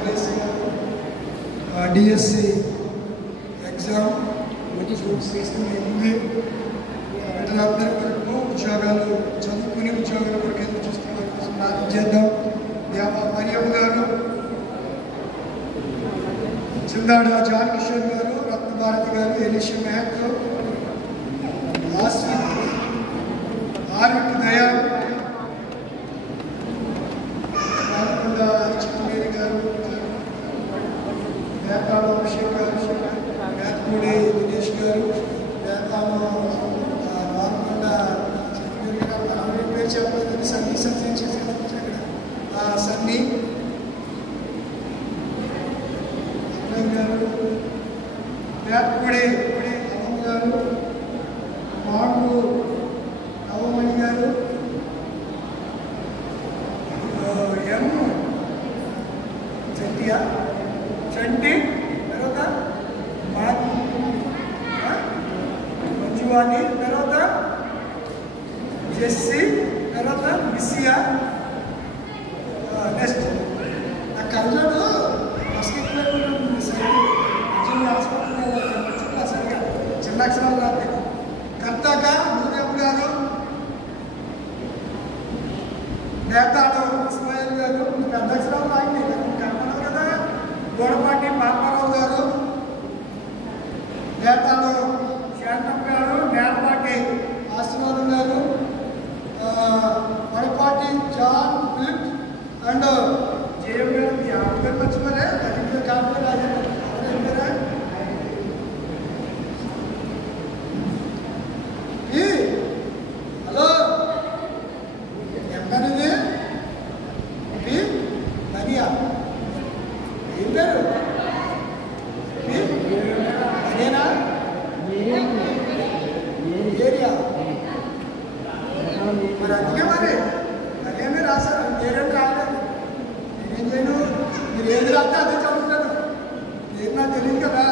Grace గారు DSC exam బిడ్డలందరి కొరకు ఉద్యోగాలు చదువుకుని ఉద్యోగాల కొరకు ఎదురు చూస్తున్న కోసం ప్రార్థన చేద్దాం. దేవ మరియమ్మ గారు, చిందాడ జాన్ కిషోర్ గారు, రత్నభారతి గారు, ఎలిషా మెహక్, ఆర్విట్ దయా, రామకొండ చిట్టుమేరి గారు, వేతాళ అభిషేక్ గారు, వేతపూడి దినేష్ గారు, వేతాళ రామకొండ చిట్టుమేరి గారు, పేరు చెప్పలేదు, సన్నీ సత్యం చేశారు అక్కడ సన్నీ గారు, వేతపూడి అమ్మ గారు, మాకు నవమణి గారు, ఎం చంటి తర్వాత మంజువాణి, తర్వాత జెస్సీ, తర్వాత మిస్సియా. నెక్స్ట్ నా కళ్ళడు చిన్న అక్షరాలు రాలేదు. కర్తాక మూదేపు గారు, నేతాడు ఇస్మాయిల్ గారు, పెద్ద అక్షరాలు రాయండి కనపడదు కదా. గోడపాటి పాపారావు గారు, నేతాడు శాంతం గారు, నేలపాటి ఆశీర్వాదం గారు, వడపాటి జాన్ ఫిలిప్ అండ్ జేఎం గారు. మీ ఆవిడ మర్చిపోలే అది కాకపోతే రాజేంద్ర హలో ఎంపనిది మరియా ఏం పేరు అదేనా ఏరియా మరి అందుకే మరి అదేమీ రాశారు. ఏరేం రాలేదు. నేనేం చేయను, మీరు ఏది రాస్తే అదే చదువుతాను. ఏం నాకు తెలియదు కదా.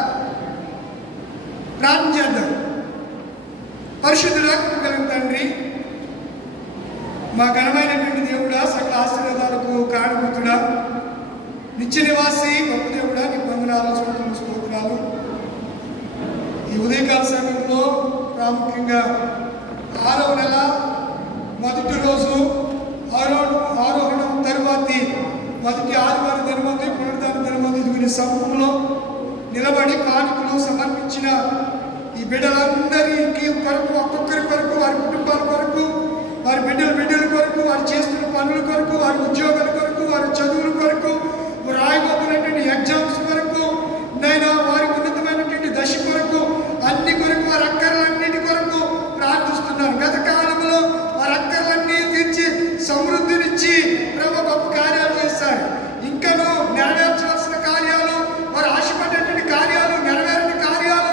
ప్రార్థన చేద్దాం. పరిశుద్ధుడా, కృపగల తండ్రి, మా ఘనమైనటువంటి దేవుడా, సకల ఆశీర్వాదాలకు కారణభూతుడా, నిత్య నివాసి గొప్ప దేవుడా, నీ వందనాలు స్తోత్రాలు. ఈ ఉదయకాల సమయంలో ప్రాముఖ్యంగా 6వ నెల మొదటి రోజు ఆరోహణం తరువాతి మొదటి ఆదివారం దినమంది పునరుద్ధాన దినమంది ఇదిగుని సమూహంలో నిలబడి కానుకలు సమర్పించిన ఈ బిడ్డలందరికీ కొరకు, ఒక్కొక్కరి కొరకు, వారి కుటుంబాల కొరకు, వారి బిడ్డల కొరకు, వారు చేస్తున్న పనుల కొరకు, వారి ఉద్యోగాల కొరకు, వారి చదువుల కొరకు, రాయబోతున్నటువంటి ఎగ్జామ్స్ కొరకు, నైనా వారి ఉన్నతమైనటువంటి దశ కొరకు, అన్ని కొరకు, వారి అక్కర్లన్నిటి కొరకు ప్రార్థిస్తున్నారు. గత కాలంలో వారి అక్కర్లన్నీ తీర్చి సమృద్ధినిచ్చి ప్రభు గొప్ప కార్యాలు చేశారు. ఇంకనూ నెరవేర్చాల్సిన కార్యాలు, వారు ఆశపడేటువంటి కార్యాలు, నెరవేరని కార్యాలు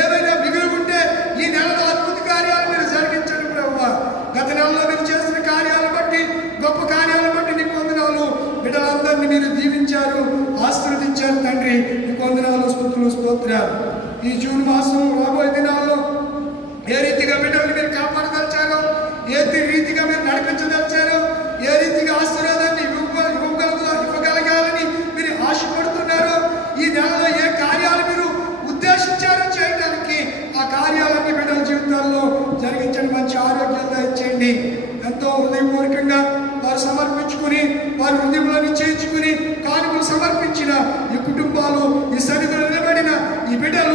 ఏవైనా మిగిలి ఉంటే ఈ నెలలో అద్భుత కార్యాలు మీరు జరిగించండి ప్రభువా. గత నెలలో మీరు చేసిన కార్యాలను బట్టి, గొప్ప కార్యాలను బట్టి నీకు వందనాలు. బిడ్డలందరినీ మీరు దీవించారు, ఆశీర్వదించారు తండ్రి. నీకు వందనాలు, స్తుతులు, స్తోత్రాలు. ఈ జూన్ మాసం రాబోయే దినాల్లో ఏ రీతిగా బిడ్డల్ని మీరు కాపాడదలిచారో, ఏ రీతిగా మీరు నడిపించదలిచారో, ఏ రీతిగా ఆశీర్వాదాన్ని ఇవ్వగలగాలని మీరు ఆశపడుతున్నారో, ఈ నెలలో ఏ కార్యాలు మీరు ఉద్దేశించారో చేయడానికి ఆ కార్యాలన్నీ బిడ్డల జీవితాల్లో జరిగించండి. మంచి ఆరోగ్యంగా ఇచ్చేయండి. ఎంతో హృదయపూర్వకంగా వారు సమర్పించుకుని, వారి హృదయంలో నిశ్చయించుకుని కానుకలు సమర్పించిన ఈ కుటుంబాలు, ఈ సన్నిధిలో నిలబడిన ఈ బిడ్డల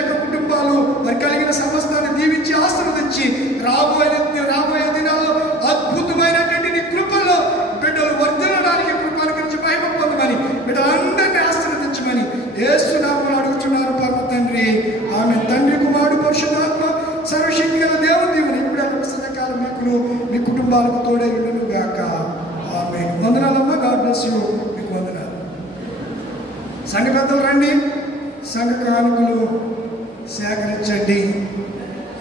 యొక్క కుటుంబాలు, వారు కలిగిన సమస్తాన్ని దీవించి ఆశీర్వదించి రాబోయే దినాల్లో అద్భుతమైనటువంటి నీ కృపలో బిడ్డలు వర్ధిల్లడానికి కృప అనుగ్రహించి మహిమ పొందమని, బిడ్డలందరినీ ఆశీర్వదించమని యేసు నామములో అడుగుచున్నారు పరమ తండ్రి. ఆమె తండ్రి, కుమారుడు, పరిశుద్ధాత్మ సర్వశక్తి గల దేవుని దీవెన ఇప్పుడు సదాకాలం మీకును మీ కుటుంబాలకు తోడై ఉండును గాక. ఆమేన్. వందనాలమ్మా. God bless you. మీకు వందనాలు. సంఘ పెద్దలు రండి, సంఘ కానుకలు సేకరించండి.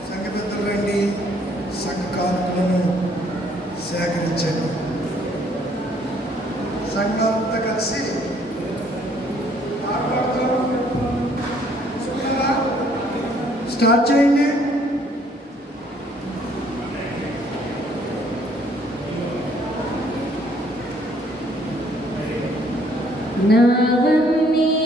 సంఘ పెద్దలు రండి, సంఘ కానుకలను సేకరించండి. సంఘాలంతా కలిసి స్టార్ట్ చేయండి. నావన్నీ